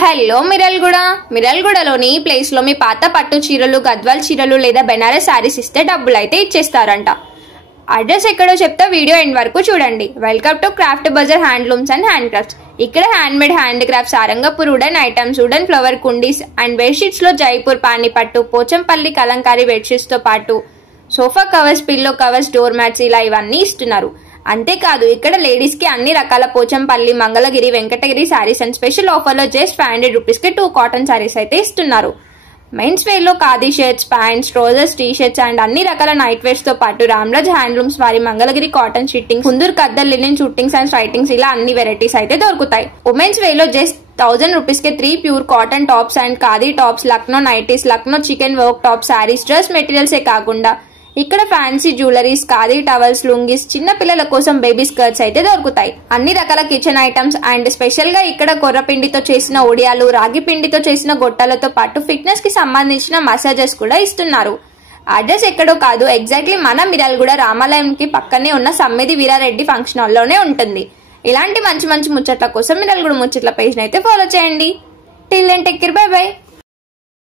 Hello మిరల్గూడలోని place లో మీ పాత పట్టు చీరలు, గద్వాల్ చీరలు లేదా బెనారస్ శారీస్ ఇస్తే డబ్బులు అయితే ఇచ్చేస్తారంట. అడ్రస్ ఎక్కడో చెప్తా, వీడియో ఎండ్ వరకు చూడండి. Welcome to craft bazaar handlooms and hand crafts. ఇక్కడ handmade hand crafts, Sarangapur wooden items, wooden flower కుండీస్ అండ్ బెడ్షీట్స్ లో జైపూర్ పాని పట్టు, పోచంపల్లి కలంకారీ బెడ్షీట్స్ తో పాటు sofa covers, pillow covers, door mats ఇలా ఇవన్నీ ఇస్తున్నారు. అంతేకాదు ఇక్కడ లేడీస్ కి అన్ని రకాల Pochampally, Mangalagiri, Venkatagiri saris and special offer లో జస్ట్ 500 రూపీస్ కి 2 కాటన్ శారీస్ అయితే ఇస్తున్నారు. మెన్స్ వేర్ లో khadi shirts, pants, trousers, T shirts and అన్ని రకాల నైట్ వేర్స్ తో పాటు రామ్రాజ్ హ్యాండ్లూమ్స్ వారి Mangalagiri cotton shirtings, Kundur khaddar linen suitings and స్ట్రైటింగ్స్ ఇలా అన్ని వెరైటీస్ అయితే దొరుకుతాయి. ఉమెన్స్ వేర్ లో జస్ట్ 1000 రూపీస్ కి 3 pure cotton tops and khadi tops, Lucknow nighties, Lucknow chikan work top saris, dress materials ఏ కాకుండా ఇక్కడ fancy jewelleries, khadi towels, lungis, చిన్న పిల్లల కోసం బేబీ స్కర్ట్స్ అయితే దొరుకుతాయి. అన్ని రకాల కిచెన్ ఐటమ్స్ అండ్ స్పెషల్ గా ఇక్కడ కొర్ర పిండితో చేసిన ఒడియాలు, రాగి పిండితో చేసిన గొట్టాలతో పాటు ఫిట్నెస్ కి సంబంధించిన మసాజెస్ కూడా ఇస్తున్నారు. అడ్రస్ ఎక్కడో కాదు, ఎగ్జాక్ట్లీ మన మిర్యాలగూడ రామాలయం కి పక్కనే ఉన్న సమ్మిది వీరారెడ్డి ఫంక్షన్ హాల్ లోనే ఉంటుంది. ఇలాంటి మంచి మంచి ముచ్చట్ల కోసం మిర్యాలగూడ ముచ్చట్ల పేజ్ అయితే ఫాలో చేయండి. Till then take care, bye by.